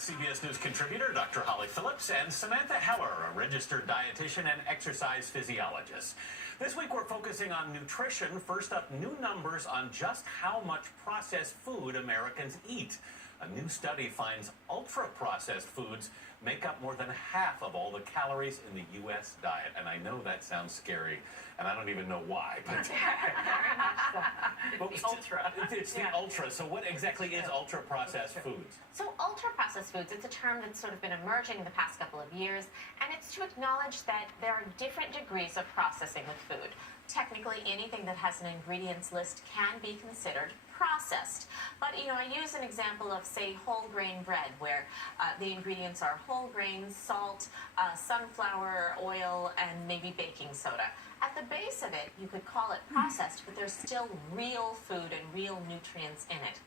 CBS News contributor Dr. Holly Phillips and Samantha Heller, a registered dietitian and exercise physiologist. This week we're focusing on nutrition. First up, new numbers on just how much processed food Americans eat. A new study finds ultra-processed foods make up more than half of all the calories in the U.S. diet. And I know that sounds scary, and I don't even know why. But It's the ultra. It's the ultra. So what exactly is ultra-processed foods? So ultra-processed foods, it's a term that's sort of been emerging in the past couple of years, and it's to acknowledge that there are different degrees of processing with food. Technically, anything that has an ingredients list can be considered processed. But, I use an example of, say, whole grain bread, where the ingredients are whole grains, salt, sunflower oil, and maybe baking soda. At the base of it, you could call it processed, but there's still real food and real nutrients in it.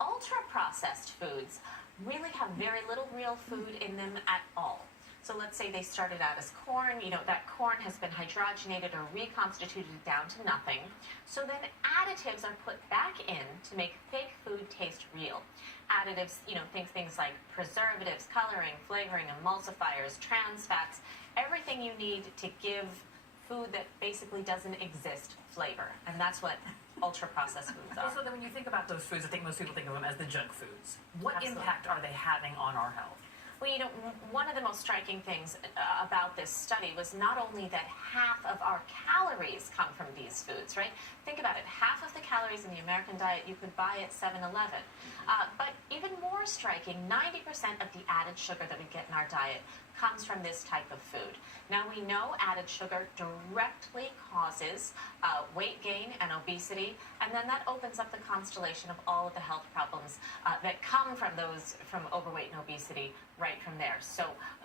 Ultra-processed foods really have very little real food in them at all. So let's say they started out as corn, that corn has been hydrogenated or reconstituted down to nothing. So then additives are put back in to make fake food taste real. Additives, things like preservatives, coloring, flavoring, emulsifiers, trans fats, everything you need to give food that basically doesn't exist flavor. And that's what ultra-processed foods are. So then when you think about those foods, I think most people think of them as the junk foods. What Absolutely. impact are they having on our health? Well, one of the most striking things about this study was not only that half of our calories come from these foods, right? Think about it. Half of the calories in the American diet you could buy at 7-Eleven. But even more striking, 90% of the added sugar that we get in our diet comes from this type of food. Now, we know added sugar directly causes weight gain and obesity, and then that opens up the constellation of all of the health problems that come from overweight and obesity right from there. So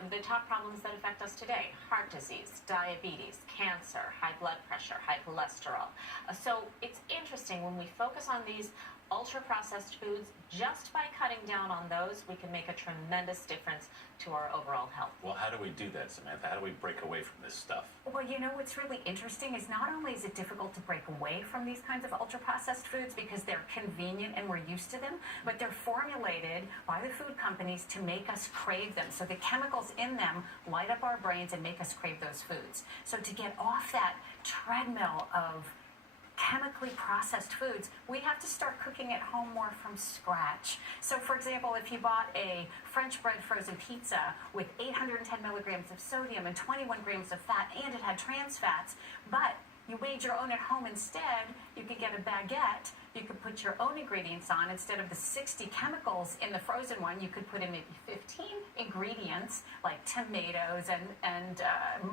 the top problems that affect us today: heart disease, diabetes, cancer, high blood pressure, high cholesterol. So it's interesting when we focus on these ultra-processed foods, just by cutting down on those, we can make a tremendous difference to our overall health. Well, how do we do that, Samantha? How do we break away from this stuff? Well, what's really interesting is not only is it difficult to break away from these kinds of ultra-processed foods because they're convenient and we're used to them, but they're formulated by the food companies to make us crave them. So the chemicals in them light up our brains and make us crave those foods. So to get off that treadmill of chemically processed foods, we have to start cooking at home more from scratch. So for example, if you bought a French bread frozen pizza with 810 milligrams of sodium and 21 grams of fat, and it had trans fats, but you made your own at home instead, you could get a baguette, you could put your own ingredients on. Instead of the 60 chemicals in the frozen one, you could put in maybe 15 ingredients like tomatoes and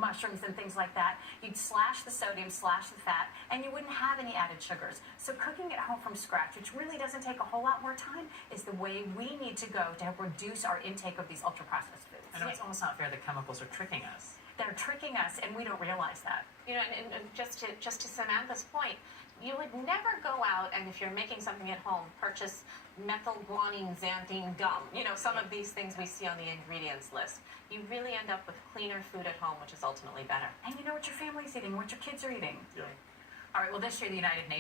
mushrooms and things like that. You'd slash the sodium, slash the fat, and you wouldn't have any added sugars. So cooking at home from scratch, which really doesn't take a whole lot more time, is the way we need to go to help reduce our intake of these ultra-processed foods. I know it's almost not fair that chemicals are tricking us. They're tricking us, and we don't realize that. And just to Samantha's point, you would never go out and, if you're making something at home, purchase methylguanine xanthine gum. Some of these things we see on the ingredients list. You really end up with cleaner food at home, which is ultimately better. And you know what your family's eating, what your kids are eating. Yeah. All right, well, this year the United Nations